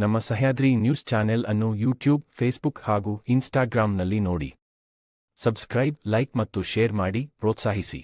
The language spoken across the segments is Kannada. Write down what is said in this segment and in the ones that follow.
ನಮ್ಮ ಸಹ್ಯಾದ್ರಿ ನ್ಯೂಸ್ ಚಾನೆಲ್ ಅನ್ನು ಯೂಟ್ಯೂಬ್, ಫೇಸ್ಬುಕ್ ಹಾಗೂ ಇನ್ಸ್ಟಾಗ್ರಾಂನಲ್ಲಿ ನೋಡಿ. ಸಬ್ಸ್ಕ್ರೈಬ್, ಲೈಕ್ ಮತ್ತು ಶೇರ್ ಮಾಡಿ ಪ್ರೋತ್ಸಾಹಿಸಿ.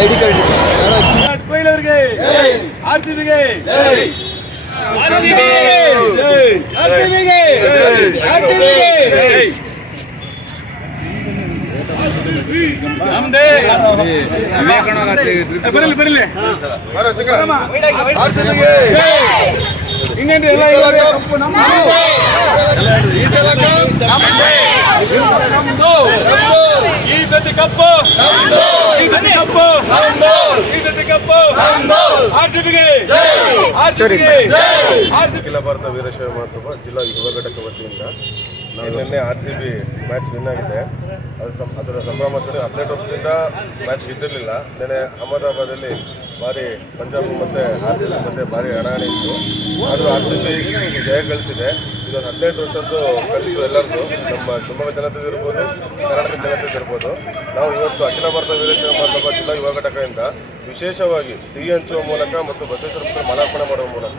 ಐಡಿ ಕಾರ್ಡ್ ವಿರಾಟ್ ಕೊಹ್ಲಿ ಅವರಿಗೆ, ಆರ್ಸಿಬಿಗೆ ಬರಲಿ ಇನ್ನೇನ್ರಿ ಎಲ್ಲ ಈ ಸತಿ ಕಪ್ಪು ಅಖಿಲ ಭಾರತ ವೀರಶೈವ ಮಹಾಸಭಾ ಜಿಲ್ಲಾ ಯುವ ಘಟಕ ವತಿಯಿಂದ ನಾವು ನಿನ್ನೆ RCB ಮ್ಯಾಚ್ ವಿನ್ ಆಗಿದೆ. ಅದರ ಸಂಭ್ರಮಾಚರಣೆ 18 ವರ್ಷದಿಂದ ಮ್ಯಾಚ್ ಗೆದ್ದಿರಲಿಲ್ಲ. ನಿನ್ನೆ ಅಹಮದಾಬಾದಲ್ಲಿ ಭಾರಿ ಪಂಜಾಬ್ ಮತ್ತು RCB ಮತ್ತೆ ಭಾರಿ ಹಣಾಹಣಿ ಇತ್ತು. ಆದರೂ RCB ಜಯ ಗಳಿಸಿದೆ. ಇದೊಂದು 18 ವರ್ಷದ್ದು ಕನಸು ಎಲ್ಲರದು, ನಮ್ಮ ಶಿವಮೊಗ್ಗ ಜನತೆ ಇರ್ಬೋದು, ಕರ್ನಾಟಕ ಜನತೆ ಇರ್ಬೋದು. ನಾವು ಇವತ್ತು ಅಖಿಲ ಭಾರತ ವೀರಶೈವ ಮಹಾಸಭಾ ಜಿಲ್ಲಾ ಯುವ ಘಟಕದಿಂದ ವಿಶೇಷವಾಗಿ ಸಿಹಿ ಹಂಚುವ ಮೂಲಕ ಮತ್ತು ಬಸವೇಶ್ವರ ಪುತ್ರ ಮಾಲಾರ್ಪಣೆ ಮಾಡುವ ಮೂಲಕ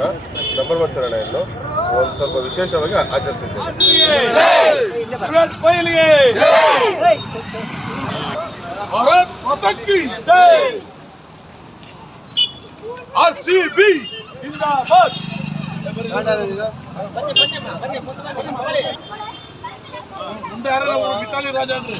ಸಂಭ್ರಮಾಚರಣೆಯನ್ನು ಒಂದು ಸ್ವಲ್ಪ ವಿಶೇಷವಾಗಿ ಆಚರಿಸಿದ್ದೇವೆ. ವಿರಾಟ್ ಕೊಹ್ಲಿಗೆ ಭಾರತ್ ಮಾತಾ ಕಿ ಜೈ, RCB ಜಿಂದಾಬಾದ್. ಮುಂದೆ ಯಾರು ಮಿತಾಲಿ ರಾಜ ಅಂದ್ರೆ